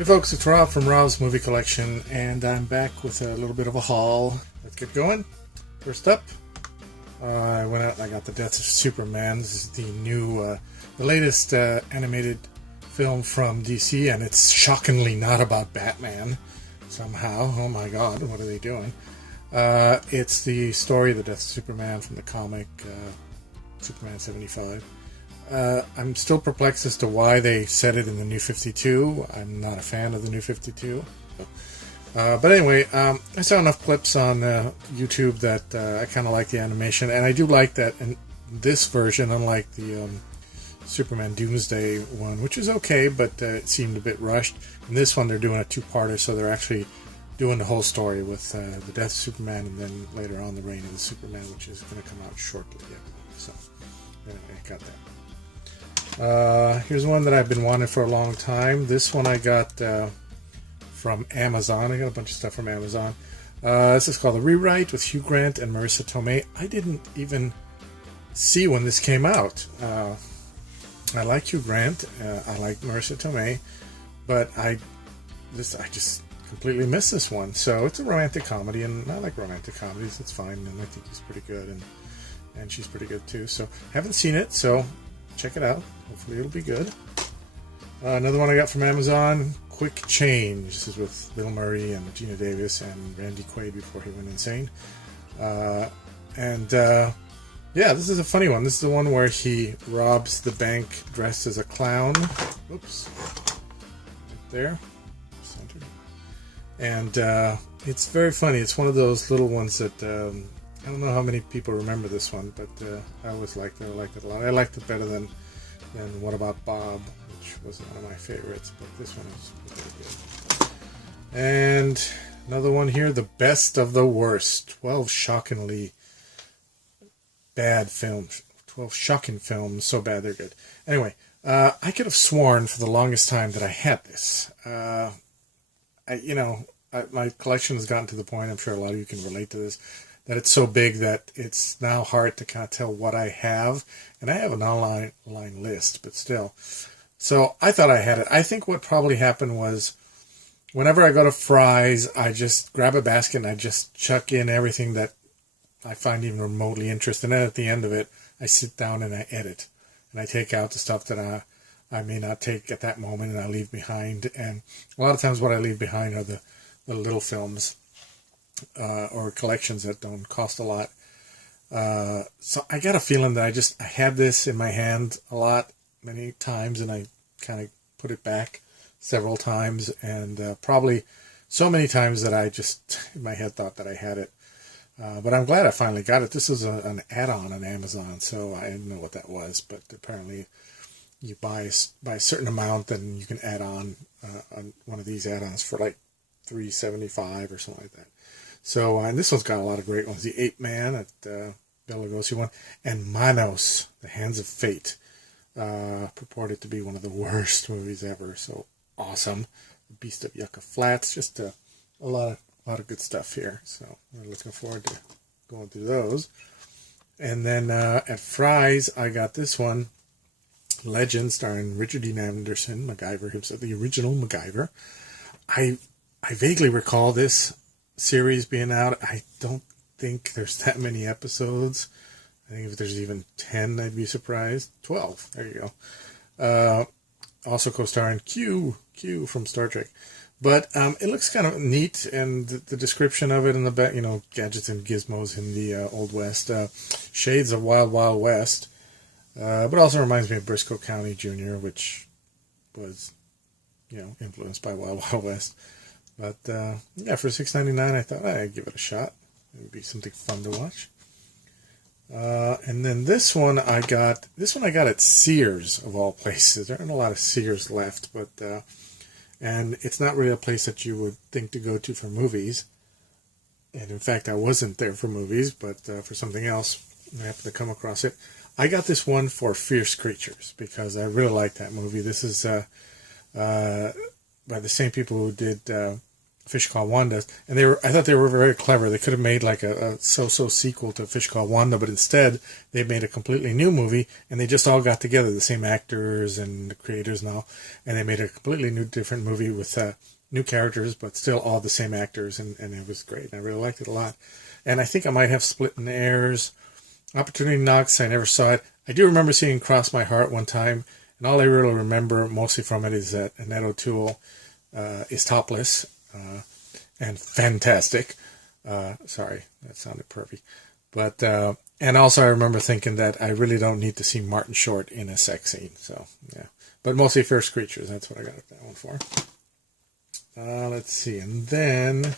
Hey folks, it's Rob from Rob's Movie Collection, and I'm back with a little bit of a haul. Let's get going. First up, I went out and I got The Death of Superman. This is the new, the latest animated film from DC, and it's shockingly not about Batman somehow. Oh my god, what are they doing? It's the story of The Death of Superman from the comic Superman 75. I'm still perplexed as to why they said it in the New 52. I'm not a fan of the New 52. But anyway, I saw enough clips on YouTube that I kind of like the animation. And I do like that in this version, unlike the Superman Doomsday one, which is okay, but it seemed a bit rushed. In this one, they're doing a two-parter, so they're actually doing the whole story with the death of Superman and then later on the reign of the Superman, which is going to come out shortly. So, anyway, I got that. Here's one that I've been wanting for a long time. This one I got from Amazon. I got a bunch of stuff from Amazon. This is called The Rewrite with Hugh Grant and Marissa Tomei. I didn't even see when this came out. I like Hugh Grant. I like Marissa Tomei, but I just completely missed this one. So it's a romantic comedy, and I like romantic comedies. It's fine, and I think he's pretty good, and she's pretty good too. So haven't seen it, so check it out. Hopefully it'll be good. Another one I got from Amazon, Quick Change. This is with Bill Murray and Gina Davis and Randy Quaid before he went insane. Yeah, this is a funny one. This is the one where he robs the bank dressed as a clown. Oops. Right there. Centered. And it's very funny. It's one of those little ones that I don't know how many people remember this one, but I always liked it. I liked it a lot. I liked it better than What About Bob, which was one of my favorites, but this one is really good. And another one here, The Best of the Worst. 12 shockingly bad films. 12 shocking films, so bad they're good. Anyway, I could have sworn for the longest time that I had this. My collection has gotten to the point, I'm sure a lot of you can relate to this, that it's so big that it's now hard to kind of tell what I have. And I have an online list, but still. So I thought I had it. I think what probably happened was whenever I go to Fry's, I just grab a basket and I just chuck in everything that I find even remotely interesting. And then at the end of it, I sit down and I edit. And I take out the stuff that I may not take at that moment and I leave behind. And a lot of times what I leave behind are the little films. Or collections that don't cost a lot. So I got a feeling that I had this in my hand many times, and I kind of put it back several times, and probably so many times that I just in my head thought that I had it. But I'm glad I finally got it. This was an add-on on Amazon, so I didn't know what that was, but apparently you buy a certain amount, and you can add on one of these add-ons for like $3.75 or something like that. So, and this one's got a lot of great ones. The Ape Man, Bela Lugosi one, and Manos, The Hands of Fate, purported to be one of the worst movies ever. So awesome. The Beast of Yucca Flats, just a lot of good stuff here. So we're looking forward to going through those. And then at Fry's, I got this one, Legend, starring Richard Dean Anderson, MacGyver himself, the original MacGyver. I vaguely recall this series being out. I don't think there's that many episodes. I think if there's even 10, I'd be surprised. 12. There you go. Also co-starring Q from Star Trek. But it looks kind of neat, and the description of it in the back, gadgets and gizmos in the Old West. Shades of Wild Wild West. But also reminds me of Briscoe County Jr., which was, influenced by Wild Wild West. But, for $6.99, I thought I'd give it a shot. It would be something fun to watch. And then this one I got at Sears, of all places. There aren't a lot of Sears left, but, and it's not really a place that you would think to go to for movies. And in fact, I wasn't there for movies, but for something else, I happened to come across it. I got this one for Fierce Creatures, because I really like that movie. This is, by the same people who did Fish Called Wanda, and I thought they were very clever. They could have made like a so-so sequel to Fish Called Wanda, but instead they made a completely new movie, and they just all got together, the same actors and the creators and all, and they made a completely new, different movie with new characters, but still all the same actors, and it was great. I really liked it a lot, and I think I might have Splitting Heirs. Opportunity Knocks, I never saw it. I do remember seeing Cross My Heart one time, and all I really remember mostly from it is that Annette O'Toole is topless and fantastic. Sorry, that sounded pervy. But, and also I remember thinking that I really don't need to see Martin Short in a sex scene. So, yeah. But mostly First Creatures, that's what I got that one for. Let's see, and then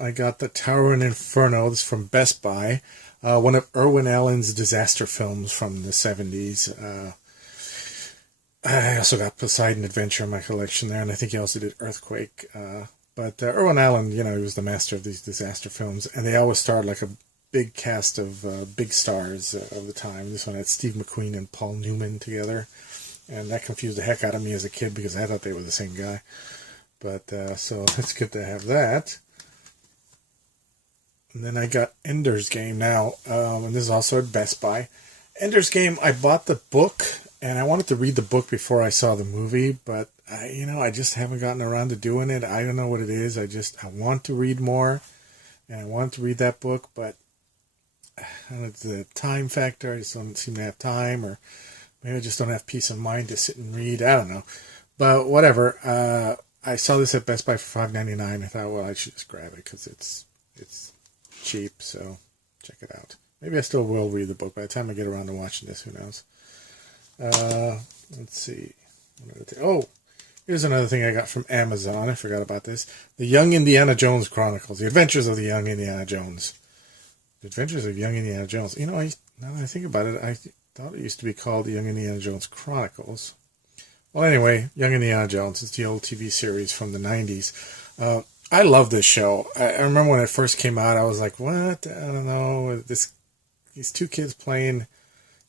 I got The Towering Inferno. This is from Best Buy. One of Irwin Allen's disaster films from the 70s. I also got Poseidon Adventure in my collection there, and I think he also did Earthquake. But Irwin Allen, he was the master of these disaster films, and they always starred like a big cast of big stars of the time. This one had Steve McQueen and Paul Newman together, and that confused the heck out of me as a kid because I thought they were the same guy. But so it's good to have that. And then I got Ender's Game now, and this is also at Best Buy. Ender's Game, I bought the book, and I wanted to read the book before I saw the movie, but I just haven't gotten around to doing it. I don't know what it is. I want to read more, and I want to read that book, but I don't know, it's the time factor. I just don't seem to have time, or maybe I just don't have peace of mind to sit and read. I don't know, but whatever. I saw this at Best Buy for $5.99. I thought, well, I should just grab it because it's cheap, so check it out. Maybe I still will read the book by the time I get around to watching this. Who knows? Let's see. Here's another thing I got from Amazon. I forgot about this. The Young Indiana Jones Chronicles. The Adventures of the Young Indiana Jones. The Adventures of Young Indiana Jones. Now that I think about it, I thought it used to be called The Young Indiana Jones Chronicles. Well, anyway, Young Indiana Jones. It's the old TV series from the 90s. I love this show. I remember when it first came out, I was like, what? I don't know. These two kids playing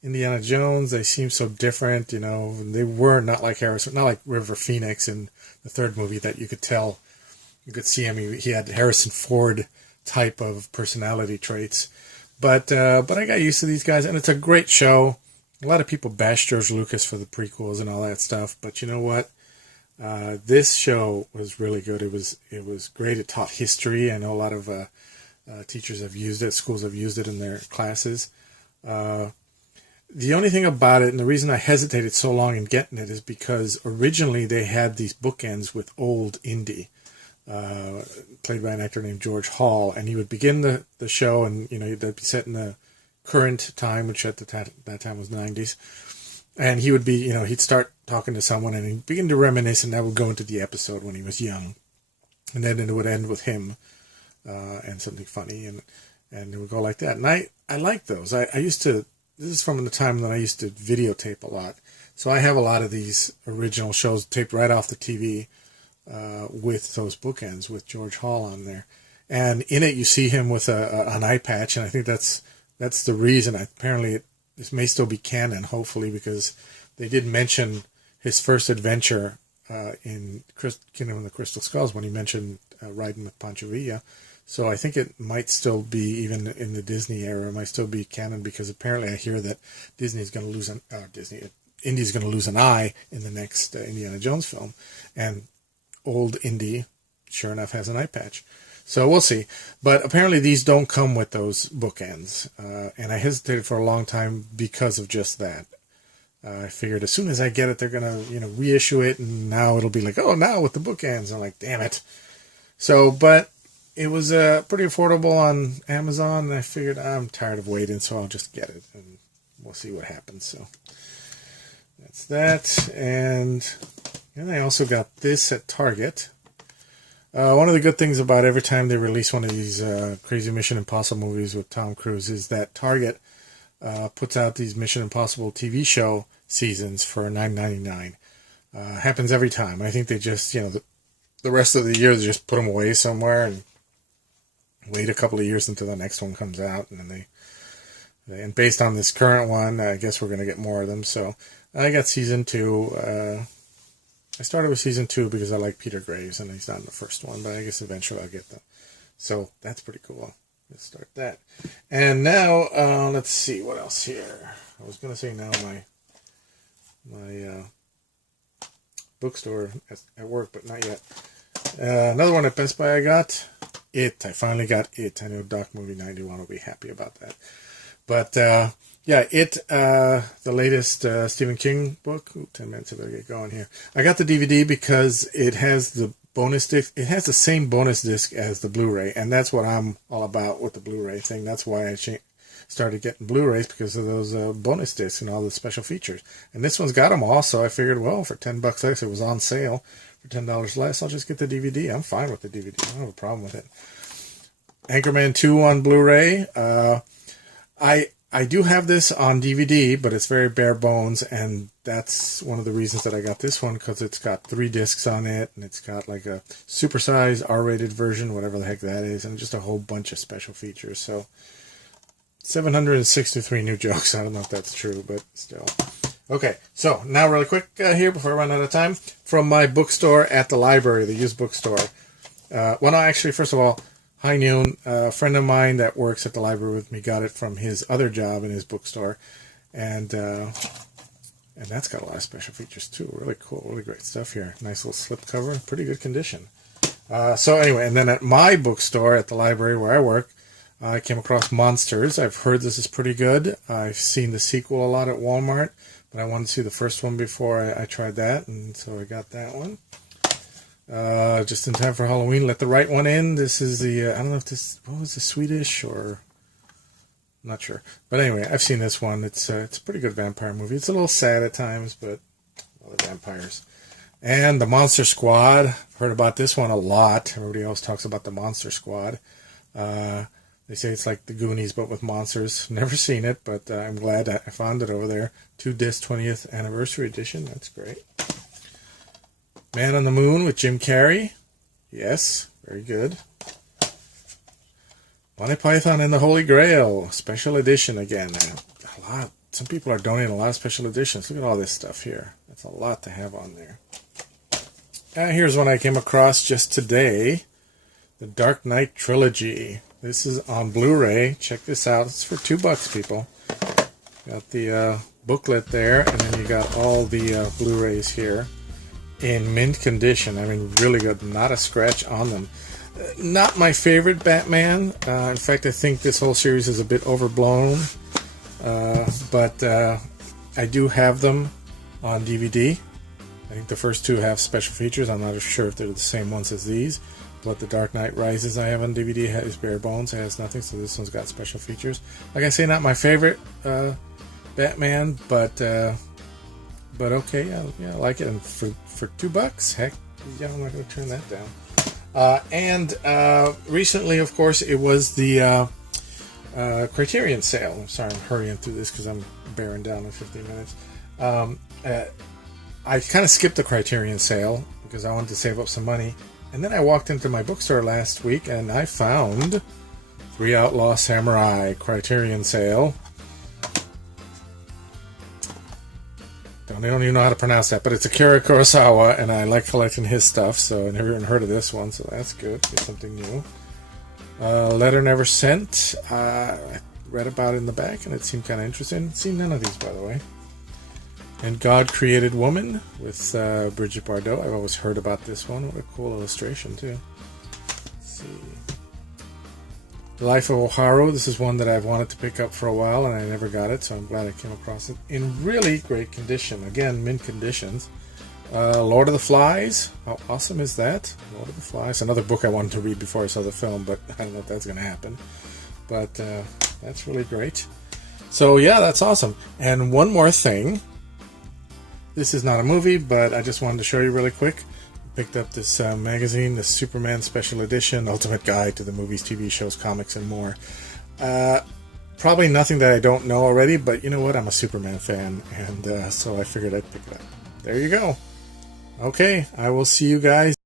Indiana Jones, they seem so different, They were not like River Phoenix in the third movie that you could tell. You could see him. He had Harrison Ford type of personality traits. But I got used to these guys, and it's a great show. A lot of people bash George Lucas for the prequels and all that stuff, but you know what? This show was really good. It was great. It taught history. I know a lot of teachers have used it. Schools have used it in their classes. The only thing about it, and the reason I hesitated so long in getting it, is because originally they had these bookends with Old Indy, played by an actor named George Hall, and he would begin the show, and they'd be set in the current time, which at that time was the 90s. And he would be, he'd start talking to someone and he'd begin to reminisce, and that would go into the episode when he was young. And then it would end with him and something funny, and it would go like that. And I like those. I used to, this is from the time that I used to videotape a lot. So I have a lot of these original shows taped right off the TV with those bookends with George Hall on there. And in it, you see him with an eye patch, and I think that's the reason. Apparently, this may still be canon, hopefully, because they did mention his first adventure in Kingdom of the Crystal Skulls when he mentioned riding with Pancho Villa. So I think it might still be, even in the Disney era, it might still be canon, because apparently I hear that Indy's going to lose an eye in the next Indiana Jones film, and Old Indy, sure enough, has an eye patch. So we'll see. But apparently these don't come with those bookends. And I hesitated for a long time because of just that. I figured as soon as I get it, they're going to, reissue it. And now it'll be like, oh, now with the bookends. I'm like, damn it. So, but it was pretty affordable on Amazon. And I figured I'm tired of waiting, so I'll just get it. And we'll see what happens. So that's that. And I also got this at Target. One of the good things about every time they release one of these crazy Mission Impossible movies with Tom Cruise is that Target puts out these Mission Impossible TV show seasons for $9.99. Happens every time. I think they just, the rest of the year they just put them away somewhere and wait a couple of years until the next one comes out, and then and based on this current one, I guess we're going to get more of them. So I got season 2. I started with season 2 because I like Peter Graves, and he's not in the first one, but I guess eventually I'll get them. So that's pretty cool. Let's start that. And now, let's see what else here. I was going to say now my bookstore at work, but not yet. Another one at Best Buy I got. It. I finally got It. I know Doc Movie 91 will be happy about that. But, yeah, It, the latest Stephen King book. Ooh, 10 minutes, I better get going here. I got the DVD because it has the bonus disc. It has the same bonus disc as the Blu-ray, and that's what I'm all about with the Blu-ray thing. That's why I started getting Blu-rays, because of those bonus discs and all the special features. And this one's got them all, so I figured, well, for $10 extra, it was on sale for $10 less. I'll just get the DVD. I'm fine with the DVD. I don't have a problem with it. Anchorman 2 on Blu-ray. I do have this on DVD, but it's very bare bones, and that's one of the reasons that I got this one, because it's got 3 discs on it, and it's got like a supersized R-rated version, whatever the heck that is, and just a whole bunch of special features. So 763 new jokes. I don't know if that's true, but still. Okay, so now really quick here before I run out of time, from my bookstore at the library, the used bookstore. Well, no, actually, first of all, High Noon, a friend of mine that works at the library with me got it from his other job in his bookstore, and that's got a lot of special features too. Really cool, really great stuff here. Nice little slip cover, pretty good condition. So anyway, and then at my bookstore at the library where I work, I came across Monsters. I've heard this is pretty good. I've seen the sequel a lot at Walmart, but I wanted to see the first one before I tried that, and so I got that one. Just in time for Halloween. Let the Right One In. This is the, I don't know if this, what was the Swedish or, I'm not sure. But anyway, I've seen this one. It's a pretty good vampire movie. It's a little sad at times, but all the vampires. And the Monster Squad. I've heard about this one a lot. Everybody else talks about the Monster Squad. They say it's like the Goonies, but with monsters. Never seen it, but I'm glad I found it over there. 2-disc 20th anniversary edition. That's great. Man on the Moon with Jim Carrey. Yes, very good. Monty Python and the Holy Grail. Special edition again. A lot. Some people are donating a lot of special editions. Look at all this stuff here. That's a lot to have on there. Here's one I came across just today. The Dark Knight Trilogy. This is on Blu-ray. Check this out. It's for $2, people. Got the booklet there, and then you got all the Blu-rays here in mint condition. I mean, really good. Not a scratch on them. Not my favorite Batman. In fact, I think this whole series is a bit overblown. But I do have them on DVD. I think the first 2 have special features. I'm not sure if they're the same ones as these. But the Dark Knight Rises I have on DVD is bare bones. It has nothing, so this one's got special features. Like I say, not my favorite Batman, but okay, yeah, I like it. And for $2, heck, yeah, I'm not going to turn that down. And recently, of course, it was the Criterion sale. I'm sorry, I'm hurrying through this because I'm bearing down in 15 minutes. I kind of skipped the Criterion sale because I wanted to save up some money. And then I walked into my bookstore last week and I found 3 Outlaw Samurai Criterion sale. I don't even know how to pronounce that, but it's Akira Kurosawa, and I like collecting his stuff, so I never even heard of this one, so that's good. Get something new. Letter Never Sent. I read about it in the back, and it seemed kind of interesting. Seen none of these, by the way. And God Created Woman with Brigitte Bardot. I've always heard about this one. What a cool illustration, too. Let's see. The Life of Oharu. This is one that I've wanted to pick up for a while, and I never got it, so I'm glad I came across it. In really great condition. Again, mint conditions. Lord of the Flies. How awesome is that? Lord of the Flies. Another book I wanted to read before I saw the film, but I don't know if that's going to happen. But that's really great. So, yeah, that's awesome. And one more thing. This is not a movie, but I just wanted to show you really quick. Picked up this magazine, the Superman Special Edition, Ultimate Guide to the Movies, TV shows, comics, and more. Probably nothing that I don't know already, but you know what? I'm a Superman fan, and so I figured I'd pick it up. There you go. Okay, I will see you guys.